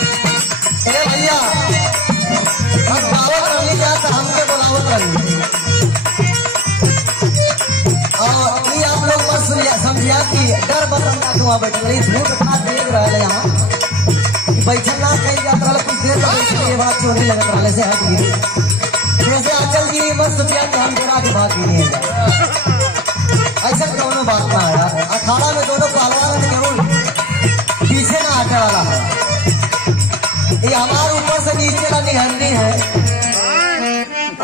भैया हम दावत रही जात हमके बुलावत रही और ये आप लोग बस समझिया कि डर बसंता तुआ बैठल रही धूप इतना देख रहा है यहाँ बैठल ना कहीं जात रहा कुछ देर तक ये बात चोरी लगत रहा से हट गई जैसे आचल जी बस सोचिया कि हम गिरा के भाग नहीं है ऐसा दोनों बात ना है यार अखाड़ा में दोनों पहलवान जरूर पीछे ना हटने वाला है ये हमारे ऊपर से नीचे ना निहरनी है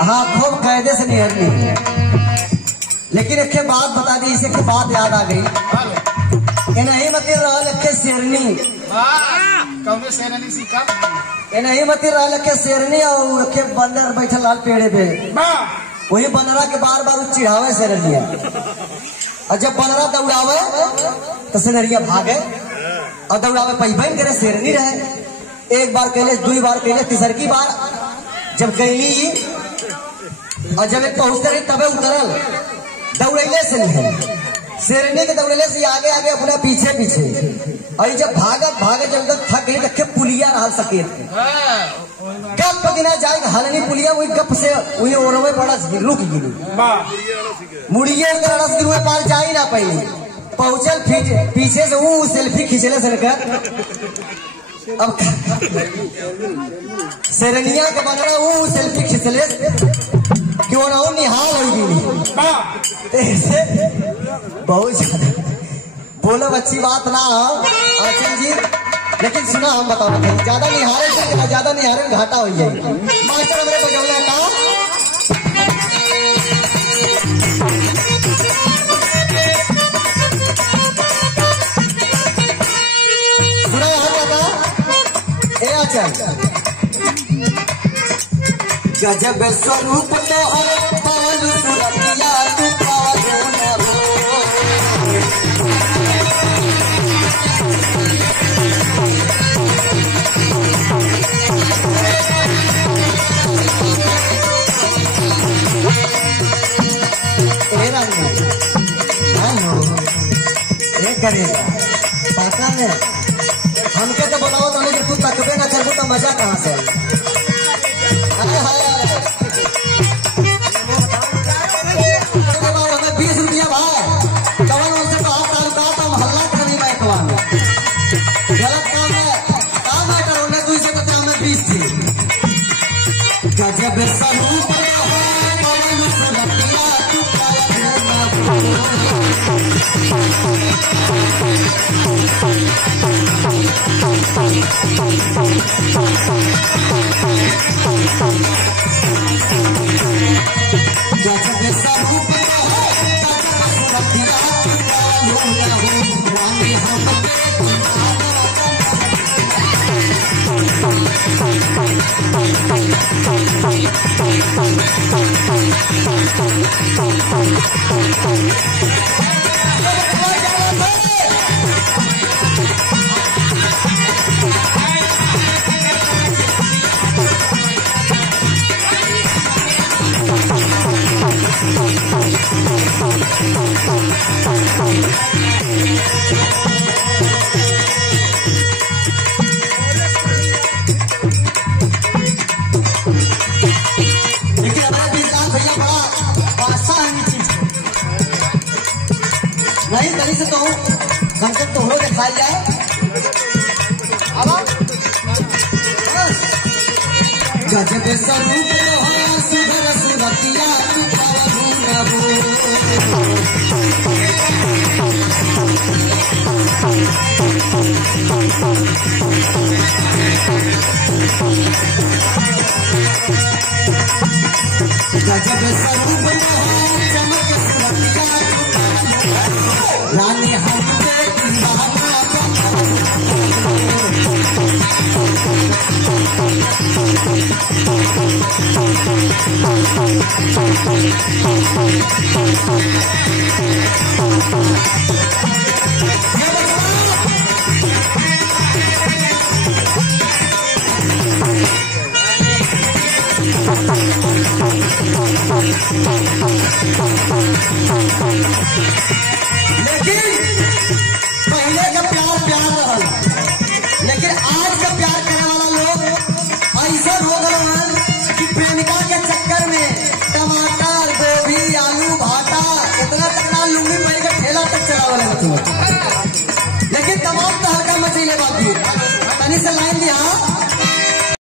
हाँ खूब कायदे से निहरनी है लेकिन एक बात बता दी इसे की बात याद आ गई नहीं मत रखे शेरनी नहीं मत रखे शेरनी और रखे बंदर बैठे लाल पेड़े पे वही बंदरा के बार बार चिढ़ावे शेरनिया और जब बंदरा दौड़ावे तो शेरनिया भागे और दौड़ावे पैबन करे शेरनी रहे एक बार कहले दो बार कहले तीसरकी बार जब गईली और जब एक पहुंचते रही तबे उतरल दौड़ैले से नहीं शेरनी के दौड़ले से आगे आगे अपना पीछे पीछे और जब भागत भागे जब तक थक गई तक पुलिया रहा सकेत गप गिना जाए हलनी पुलिया वही गप से वही ओरवे पड़ा रुक गिरी मुड़िए रस गिरुए पार जा ही ना पहले पहुंचल पीछे से वो सेल्फी खींचले से लेकर अब शेरनिया के बना वो सेल्फी खींचले क्यों ना वो निहाल हो गई ऐसे बहुत ज्यादा बोलो अच्छी बात ना आचल जी लेकिन सुना हम बताओ ज्यादा निहारे ज्यादा निहारे घाटा हो जाएगी मास्टर हमने बजौला का सुना यहाँ का ए आचल गजब स्वरूप तो पालू सुरतिया तू पालू न हो करेगा पाका है हमके तो बोलाओ तो तू तकबे ना कर तो मजा कहाँ से हमें 20 रुपया भाई कवन से तो हाथ तालुका तो हल्ला करी बैठवा गलत काम है करो ने तू से तो में 20 थी गजब स्वरूप नहीं तरी से तो कम से तो हो दिखाई जाए अब गजब स्वरूप सुधर सुरतिया गजब स्वरूप चमक सुरतिया रानी हम Thank you.